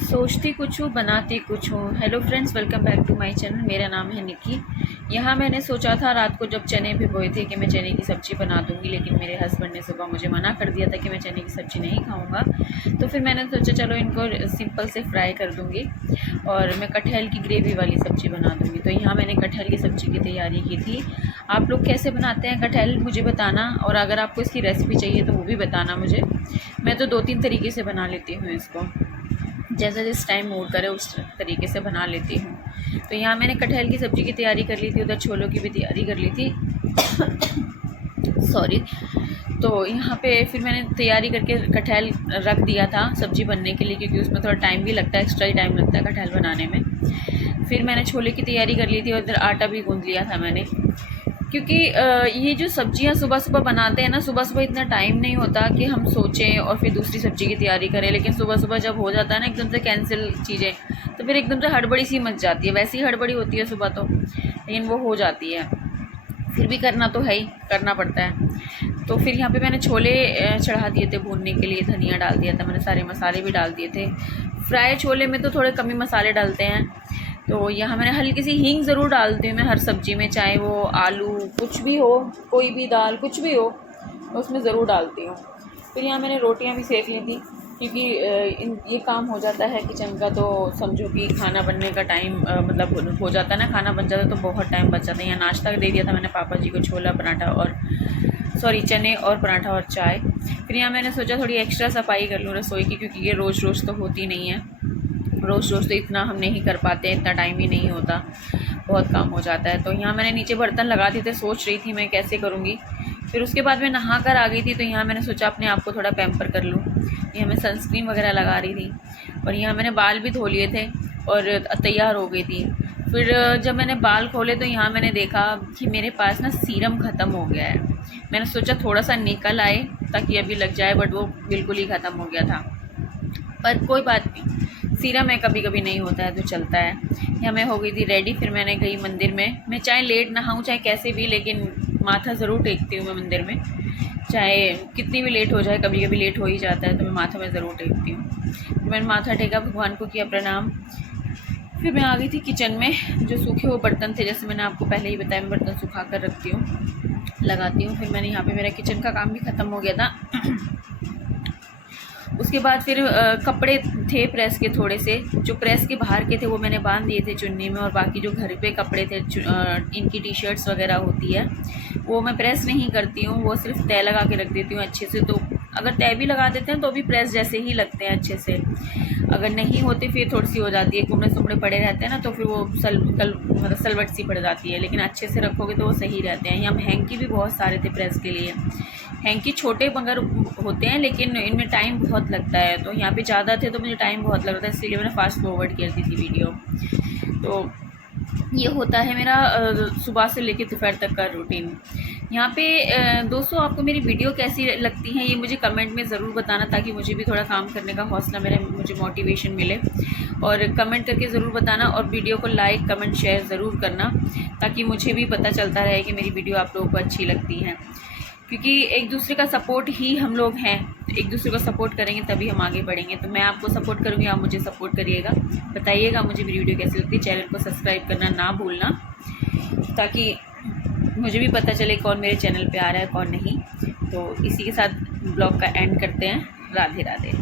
सोचती कुछ हूँ बनाती कुछ हूँ। Hello friends, welcome back to my channel. मेरा नाम है निकी। यहाँ मैंने सोचा था रात को जब चने भिगोए थे कि मैं चने की सब्ज़ी बना दूँगी, लेकिन मेरे हस्बैंड ने सुबह मुझे मना कर दिया था कि मैं चने की सब्ज़ी नहीं खाऊँगा। तो फिर मैंने सोचा चलो इनको सिंपल से फ्राई कर दूँगी और मैं कटहल की ग्रेवी वाली सब्ज़ी बना दूँगी। तो यहाँ मैंने कटहल की सब्ज़ी की तैयारी की थी। आप लोग कैसे बनाते हैं कटहल मुझे बताना, और अगर आपको इसकी रेसिपी चाहिए तो वो भी बताना मुझे। मैं तो 2-3 तरीके से बना लेती हूँ इसको, जैसा जिस टाइम मूड करे उस तरीके से बना लेती हूँ। तो यहाँ मैंने कटहल की सब्ज़ी की तैयारी कर ली थी, उधर छोलों की भी तैयारी कर ली थी सॉरी। तो यहाँ पे फिर मैंने तैयारी करके कटहल रख दिया था सब्ज़ी बनने के लिए, क्योंकि उसमें थोड़ा टाइम भी लगता है, एक्स्ट्रा ही टाइम लगता है कटहल बनाने में। फिर मैंने छोले की तैयारी कर ली थी और इधर आटा भी गूँध लिया था मैंने, क्योंकि ये जो सब्ज़ियाँ सुबह सुबह बनाते हैं ना, सुबह सुबह इतना टाइम नहीं होता कि हम सोचें और फिर दूसरी सब्ज़ी की तैयारी करें। लेकिन सुबह सुबह जब हो जाता है ना एकदम से कैंसिल चीज़ें, तो फिर एकदम से हड़बड़ी सी मच जाती है। वैसी हड़बड़ी होती है सुबह तो, लेकिन वो हो जाती है। फिर भी करना तो है ही, करना पड़ता है। तो फिर यहाँ पे मैंने छोले चढ़ा दिए थे भूनने के लिए, धनिया डाल दिया था मैंने, सारे मसाले भी डाल दिए थे। फ्राई छोले में तो थोड़े कम ही मसाले डालते हैं। तो यहाँ मैंने हल्की सी हींग ज़रूर डालती हूँ मैं हर सब्ज़ी में, चाहे वो आलू कुछ भी हो, कोई भी दाल कुछ भी हो, उसमें ज़रूर डालती हूँ। फिर यहाँ मैंने रोटियाँ भी सेक ली थी, क्योंकि ये काम हो जाता है किचन का, तो समझो कि खाना बनने का टाइम मतलब हो जाता है ना, खाना बन जाता है तो बहुत टाइम बच जाता है। यहाँ नाश्ता दे दिया था मैंने पापा जी को, छोला पराठा और चने और पराठा और चाय। फिर यहाँ मैंने सोचा थोड़ी एक्स्ट्रा सफाई कर लूँ रसोई की, क्योंकि ये रोज़ रोज़ तो होती नहीं है, रोज़ रोज़ तो इतना हम नहीं कर पाते, इतना टाइम ही नहीं होता, बहुत काम हो जाता है। तो यहाँ मैंने नीचे बर्तन लगा दिए थे, सोच रही थी मैं कैसे करूँगी। फिर उसके बाद मैं नहा कर आ गई थी, तो यहाँ मैंने सोचा अपने आप को थोड़ा पैम्पर कर लूँ। यहाँ मैं सनस्क्रीन वगैरह लगा रही थी, और यहाँ मैंने बाल भी धो लिए थे और तैयार हो गई थी। फिर जब मैंने बाल खोले तो यहाँ मैंने देखा कि मेरे पास ना सीरम ख़त्म हो गया है। मैंने सोचा थोड़ा सा निकल आए ताकि अभी लग जाए, बट वो बिल्कुल ही ख़त्म हो गया था। पर कोई बात नहीं, सीरम है, कभी कभी नहीं होता है तो चलता है। यहाँ मैं हो गई थी रेडी। फिर मैंने गई मंदिर में। मैं चाहे लेट नहाऊँ चाहे कैसे भी, लेकिन माथा ज़रूर टेकती हूँ मैं मंदिर में, चाहे कितनी भी लेट हो जाए, कभी कभी लेट हो ही जाता है तो मैं माथा में ज़रूर टेकती हूँ। फिर मैंने माथा टेका, भगवान को किया प्रणाम। फिर मैं आ गई थी किचन में। जो सूखे हुए बर्तन थे, जैसे मैंने आपको पहले ही बताया, मैं बर्तन सुखा कर रखती हूँ, लगाती हूँ। फिर मैंने यहाँ पे मेरा किचन का काम भी ख़त्म हो गया था। उसके बाद फिर कपड़े थे प्रेस के, थोड़े से जो प्रेस के बाहर के थे वो मैंने बांध दिए थे चुन्नी में, और बाकी जो घर पे कपड़े थे इनकी टी शर्ट्स वगैरह होती है वो मैं प्रेस नहीं करती हूँ, वो सिर्फ तय लगा के रख देती हूँ अच्छे से। तो अगर तय भी लगा देते हैं तो भी प्रेस जैसे ही लगते हैं अच्छे से, अगर नहीं होते फिर थोड़ी सी हो जाती है, कुमड़े सुमड़े पड़े रहते हैं ना, तो फिर वो मतलब सलवट सी पड़ जाती है। लेकिन अच्छे से रखोगे तो वो सही रहते हैं। यहाँ हैंकी भी बहुत सारे थे प्रेस के लिए। हैंकी छोटे मगर होते हैं, लेकिन इनमें टाइम बहुत लगता है। तो यहाँ पे ज़्यादा थे तो मुझे टाइम बहुत लग रहा था, इसलिए मैंने फास्ट फॉरवर्ड कर दी थी वीडियो। तो ये होता है मेरा सुबह से लेकर दोपहर तक का रूटीन। यहाँ पे दोस्तों, आपको मेरी वीडियो कैसी लगती है ये मुझे कमेंट में ज़रूर बताना, ताकि मुझे भी थोड़ा काम करने का हौसला मुझे मोटिवेशन मिले। और कमेंट करके ज़रूर बताना, और वीडियो को लाइक कमेंट शेयर ज़रूर करना, ताकि मुझे भी पता चलता रहे कि मेरी वीडियो आप लोगों को अच्छी लगती है। क्योंकि एक दूसरे का सपोर्ट ही हम लोग हैं, एक दूसरे को सपोर्ट करेंगे तभी हम आगे बढ़ेंगे। तो मैं आपको सपोर्ट करूँगी, आप मुझे सपोर्ट करिएगा, बताइएगा मुझे मेरी वीडियो कैसी लगती है। चैनल को सब्सक्राइब करना ना भूलना, ताकि मुझे भी पता चले कौन मेरे चैनल पे आ रहा है कौन नहीं। तो इसी के साथ ब्लॉग का एंड करते हैं। राधे राधे।